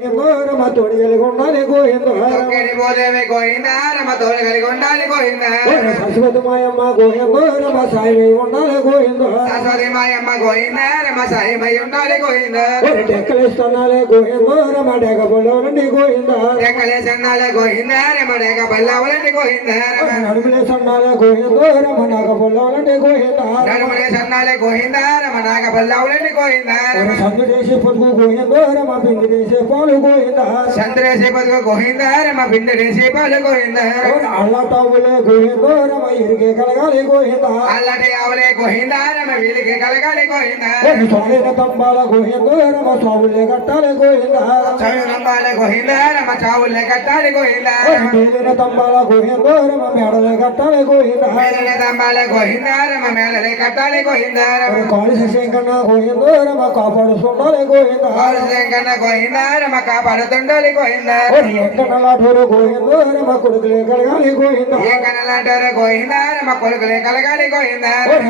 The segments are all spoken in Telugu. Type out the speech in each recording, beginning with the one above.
రమ తోడు కలిగి ఉండాలి గోవింద రమ తోడు కలిగి ఉండాలి గోవింద సరస్వతి మాయమ్మ గోవింద రమ సాయి ఉండాలి గోవింద సరస్వతి మాయమ్మ గోవింద రమ సాయి ఉండాలి గోవింద డెక్కలేస్తున్నాలే గోవింద రమ డెగ బొల్లవలండి గోవింద డెక్కలేసన్నాలే గోవింద రమ డెగ బల్లవలండి గోవింద నడుములేసన్నాలే గోవింద రమ నాగ బొల్లవలండి గోవింద నడుములేసన్నాలే గోవింద రమ నాగ బల్లవలండి గోవింద సందు చేసే పొదుగు గోవింద రమ పిండి చేసే పాలు గోవింద చంద్రేసే పొదుగు గోవింద రమ పిండి చేసే పాలు గోవింద అల్లటావులే గోవింద రమ ఇరిగే కలగాలి గోవింద అల్లటి ఆవులే గోవింద రమ వీలికి కలగాలి గోవింద సోలిన తంబాల గోవింద రమ సావులే కట్టాలి గోవింద తంబాల గోవింద రమ చావులే కట్టాలి గోవింద మేలిన తంబాల గోవింద రమ మేడలే కట్టాలి గోవింద మేలిన తంబాల గోవింద రమ మేడలే కట్టాలి గోవింద కాళీ శంకన్న గోవింద రమ కాపాడుతుండాలి గోవింద శంకన్న గోవింద రమ కాపాడుతుండాలి గోవింద ఎంకనలాటూరు గోవింద రమ కొడుకులే కలగాలి గోవింద ఎంకనలాటూరు గోవింద రమ కొడుకులే కలగాలి గోవింద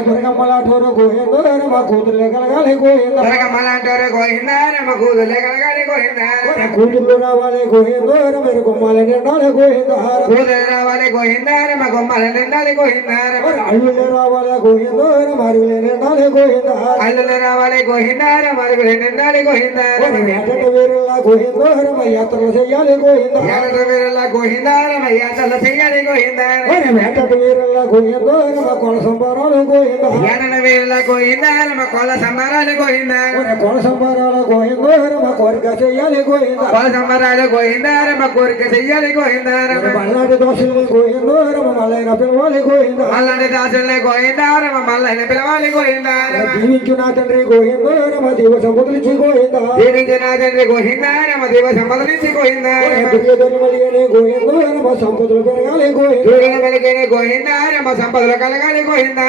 దుర్గమ్మలాటూరు గోవింద రమ కూతురులే కలగాలి గోవింద దుర్గమ్మలాటూరు గోవింద రమ కూతురులే కలగాలి గోవింద కూతుర్లు రావాలి గోవింద రమ గుమ్మాల నిండాలి గోవింద కూతురు రావాలి గోవింద రమ గుమ్మాల నిండాలి గోవింద అల్లులే రావాలి గోవింద రమ అరుగులే నిండాలి గోవింద అల్లులు రావాలి గోవింద రమ అరుగులే నిండాలి గోవింద వేటట వీరుల గోవింద రమ యాత్రలు చెయ్యాలి గోవింద యాత్ర వీరుల గోవింద రమ యాత్రలు చెయ్యాలి గోవింద వేటట వీరుల గోవింద రమ కొల సంబరాలు గోవింద యానన వీరుల గోవింద రమ కొల సంబరాలు గోవింద కొల సంబరాల గోవింద రమ కోరిక చెయ్యాలి గోవింద కొల సంబరాలు గోవింద రమ కోరిక చెయ్యాలి గోవింద మల్లాడి దోషుల్ని గోవింద రమ మల్లైన పిలవాలి గోవింద మల్లాడి దాసుల్ని గోవింద రమ మల్లైన పిలవాలి గోవింద దీవించు నా తండ్రి గోవింద రమ దీవ సంపదలిచ్చి గోవింద దీవించు నా తండ్రి గోవింద రమ దీవ సంపదలిచ్చి గోవింద మలిగేనే గోవింద రమ సంపదలు పెరగాలి గోవింద మలిగేనే గోవింద రమ సంపదలు కలగాలి గోవింద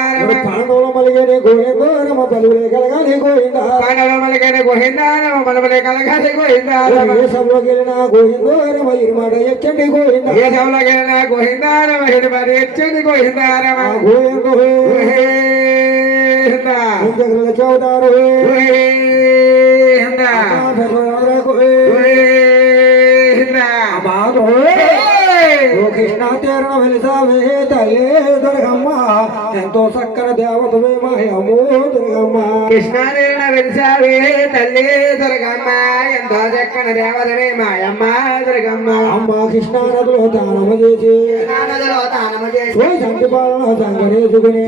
పాండవుల మలిగేనే గోవింద రమ బలులే కలగాలి గోవింద పాండవుల మలిగేనే గోవింద రమ బలులే కలగాలి గోవింద ఏ సభలోకి వెళ్ళినా గోవింద రమ ఇరుమాట ఎచ్చండి గోవింద ఏ సభలోకి వెళ్ళినా గోవింద రమ ఇరుమాట ఎచ్చండి గోవింద రమ గోవింద చౌదారు కృష్ణ తీరణ వెలిసావే తల్లే దుర్గమ్మ ఎంతో చక్కన దేవతవే మాయమో దుర్గమ్మ కృష్ణ తీరణ వెలిసావే తల్లి దుర్గమ్మ ఎంతో చక్కన దేవతవే మాయమ్మ దుర్గమ్మ అమ్మ కృష్ణ నదిలో దానము చేసి చంటి పాలను సంకనేసుకుని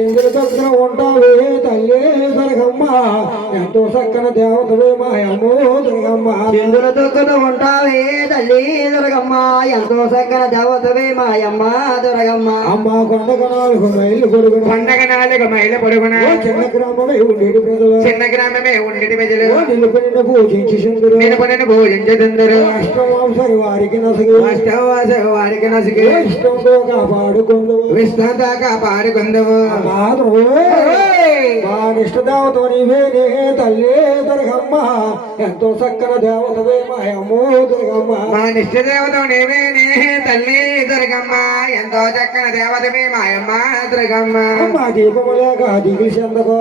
ఇంద్రుల దగ్గర ఉంటావే తల్లి దుర్గమ్మ ఎంతో చక్కన దేవతవే మాయమో దుర్గమ్మ ఇంద్రుల దగ్గర ఉంటావే తల్లి దుర్గమ్మ ఎంతో చక్కన దేవతవే మాయమ్మ దుర్గమ్మ అమ్మ కొండక 4 మైళ్ళు పొడుగున కొండక 4 మైళ్ళ పొడుగున చిన్న గ్రామమే ఉండేటి ప్రజలు నిలుపుని పూజించుచుందురు అష్టమాంసరి వారికి నసిగి ఇష్టంతో కాపాడుకుందువు మా నిష్ట దేవత నీవేనే తల్లి దుర్గమ్మ ఎంతో చక్కన దేవతవే మాయమ్మో దుర్గమ్మ మా నిష్ట దేవత నీవేనే తల్లి దుర్గమ్మ ఎంతో చక్కన దేవతవే మాయమ్మ దుర్గమ్మ మా దీపములేక దిగులు చెందకో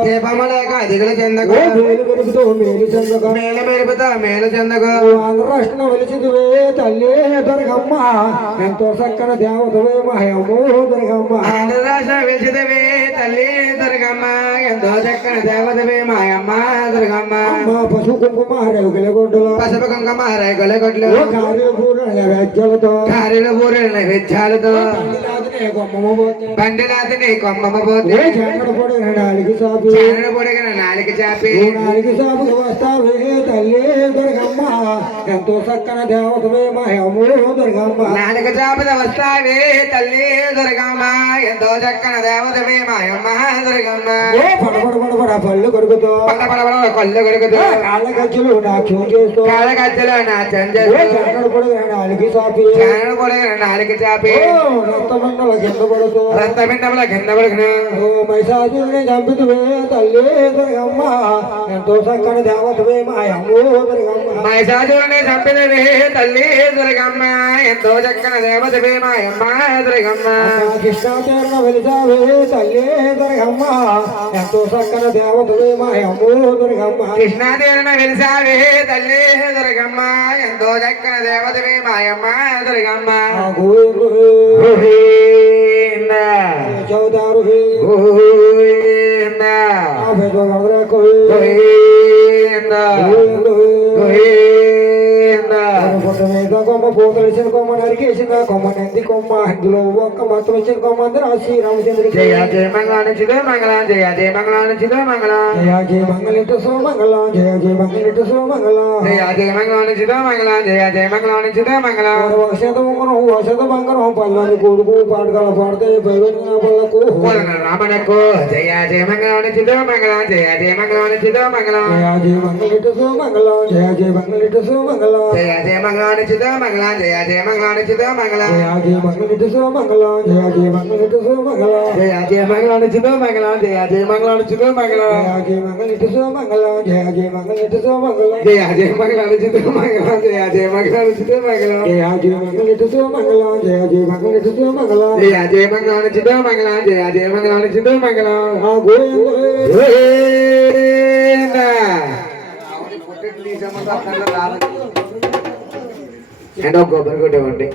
దిగులు చెందకు మేలు మెరుపుతో మేలు చెందకో మేలు మెరుపుతో మేలు చెందకు ఆంధ్ర రాష్ట్రం వెలిసిందివే తల్లి దుర్గమ్మ ఎంతో చక్కన దేవతవే మాయమ్మో దుర్గమ్మ ఆంధ్ర రాష్ట్రం వెలిసిందివే తల్లి దుర్గమ్మ ఎంతో చక్కన దేవతవే మాయమ్మ దుర్గమ్మ పసుపు కుంకుమ రేగుల గొడ్డలు పసుపు కుంకుమ రేగుల గొడ్లు కార్యల బూరెల నైవేద్యాలతో బండిలాదిని కొమ్మమ్మ పోతే చెన్నడ పొడిగిన నాలుగు చాపి వస్తావే తల్లి దుర్గమ్మ ఎంతో చక్కన దేవతవే మాయమ్మో దుర్గమ్మ నాలుగు చాపద వస్తావే తల్లి దుర్గమ్మ ఎంతో చక్కన దేవతవే మాయమ్మ దుర్గమ్మ పడపడ పళ్ళు కొరుకుతో కళ్ళు కొరుకుతో కాళ్ళ గజ్జలు నాట్యం చేస్తూ నాట్యం చేస్తూ చెన్నడ పొడిగిన నాలుగు చాపి రక్తమండల కింద పడుతూ రక్తపిండముల కింద పడుకును మైసాసుని చంపితువే తల్లి దుర్గమ్మ ఎంతో చక్కని దేవతవే మాయమ్మో దుర్గమ్మ మైసాసుని చంపినవే తల్లి దుర్గమ్మ ఎంతో చక్కని దేవతవే మాయమ్మ దుర్గమ్మ కృష్ణ తీరణ వెలిసావే తల్లి దుర్గమ్మ ఎంతో చక్కని దేవతవే మాయమ్మో దుర్గమ్మ కృష్ణా తీరణ వెలిసావే తల్లి దుర్గమ్మ ఎంతో చక్కని దేవతవే మాయమ్మ దుర్గమ్మ గోవింద చౌదారు గోవింద గోవింద గోవింద పుట్ట మీద కొమ్మ పూతలేసిన కొమ్మ నరికేసిన కొమ్మ నంది కొమ్మ అందులో ఒక్క మాత్రం వచ్చిన కొమ్మ అందరూ శ్రీరామచంద్రుడి జయ జయ మంగళాన్ని చిదో మంగళం జయ జయ మంగళాన్ని చిదో మంగళం జయ జయ మంగళిట సోమంగళం జయ జయ మంగళిట సోమంగళం జయ జయ మంగళాన్ని చిదో మంగళం జయ జయ మంగళాన్ని చిదో మంగళం వర్షద ఉంగరం వర్షద బంగారం పల్లని కొడుకు పాటకాల పాడతాయి పైన పళ్ళకు రామనకు జయ జయ మంగళాన్ని చిదో మంగళం జయ జయ మంగళాన్ని చిదో మంగళం జయ జయ మంగళిట సోమంగళం జయ జయ మంగళిట సోమంగళం జయ జయ మంగళాన్ని చిదో మంగళం జయ జయ మంగళాన్ని చిదో మంగళం జయ జయ మంగళిట సోమంగళం జయ జయ మంగళిట సోమంగళం జయ జయ మంగళాన్ని చిదో మంగళం జయ జయ మంగళాన్ని చిదో మంగళం జయ జయ మంగళిట సోమంగళం జయ జయ మంగళిట సోమంగళం జయ జయ మంగళాన్ని చిదో మంగళం జయ జయ మంగళాన్ని చిదో మంగళం జయ జయ మంగళిట సోమంగళం జయ జయ మంగళిట సోమంగళం జయ జయ మంగళాన్ని చిదో మంగళం జయ జయ మంగళాన్ని చిదో మంగళం ఆ గోవింద ఏంటో కొబ్బరి కొట్టేవండి